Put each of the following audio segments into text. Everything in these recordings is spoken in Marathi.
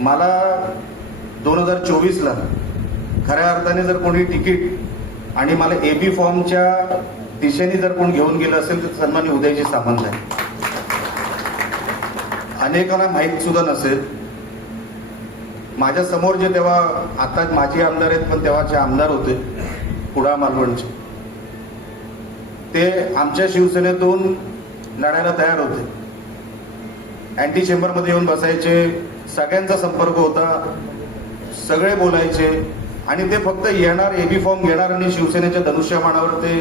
मला 2024ला खऱ्या अर्थाने जर कोणी तिकीट आणि मला एबी फॉर्मच्या दिशेने जर कोण घेऊन गेलं असेल तर सन्माननीय उदयजी सामंत आहे. अनेकांना माहीत सुद्धा नसेल, माझ्या समोर जे तेव्हा आता माजी आमदार आहेत पण तेव्हाचे आमदार होते कुडाळ मालवणचे, ते आमच्या शिवसेनेतून लढायला तयार होते. अँटी चेंबरमध्ये येऊन बसायचे, सगळ्यांचा संपर्क होता, सगळे बोलायचे आणि ते फक्त येणार, एबी फॉर्म घेणार आणि शिवसेनेच्या धनुष्यबाणावर ते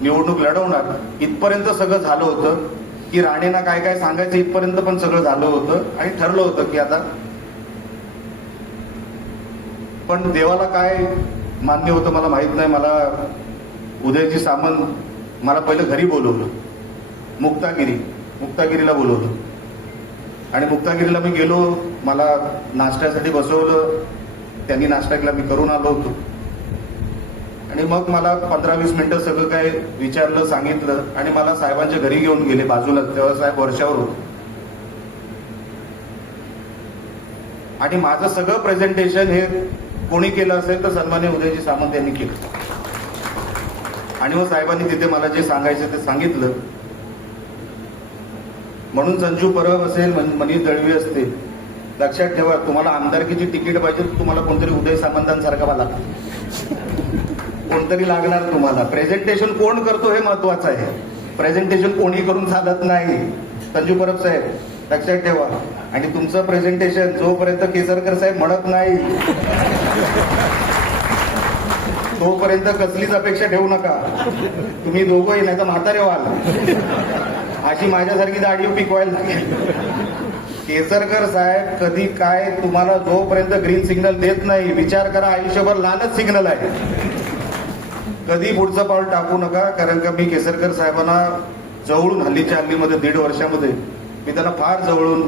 निवडणूक लढवणार इथपर्यंत सगळं झालं होतं. की राणेंना काय काय सांगायचं इथपर्यंत पण सगळं झालं होतं आणि ठरलं होतं की आता. पण देवाला काय मान्य होतं मला माहित नाही. मला उदयजी सामंत मला पहिलं घरी बोलवलं, मुक्तागिरीला बोलवलं आणि मुक्तागिरीला मी गेलो. मला नाश्त्यासाठी बसवलं, त्यांनी नाश्ता केला, मी करून आलो होतो आणि मग मला 15-20 मिनिटं सगळं काय विचारलं, सांगितलं आणि मला साहेबांच्या घरी घेऊन गेले बाजूला. तेव्हा साहेब वर्षावर होते आणि माझं सगळं प्रेझेंटेशन हे कोणी केलं असेल तर सन्माननीय उदयजी सामंत यांनी केलं. आणि मग साहेबांनी तिथे मला जे सांगायचं ते सांगितलं. म्हणून संजू परब असेल, मनीष दळवी असते, लक्षात ठेवा, तुम्हाला आमदारकीची तिकीट पाहिजे तर तुम्हाला कोणतरी उदय सामंतांसारखा लागतो, कोणतरी लागणार तुम्हाला. प्रेझेंटेशन कोण करतो हे महत्वाचं आहे, प्रेझेंटेशन कोणी करून चालत नाही. संजू परब साहेब लक्षात ठेवा. आणि तुमचं प्रेझेंटेशन जोपर्यंत केसरकर साहेब म्हणत नाही तोपर्यंत कसलीच अपेक्षा ठेवू नका. तुम्ही दोघंही नाही तर म्हातारे व्हाल, अशी माझ्यासारखी दाढी पिकवायला लागेल. केसरकर साहेब कधी काय तुम्हाला जोपर्यंत ग्रीन सिग्नल देत नाही, विचार करा, आयुष्यभर लालच सिग्नल आहे, कधी पुढचं पाऊल टाकू नका. कारण का मी केसरकर साहेबांना जवळून हल्लीच्या हल्लीमध्ये 1.5 वर्षामध्ये मी त्यांना फार जवळून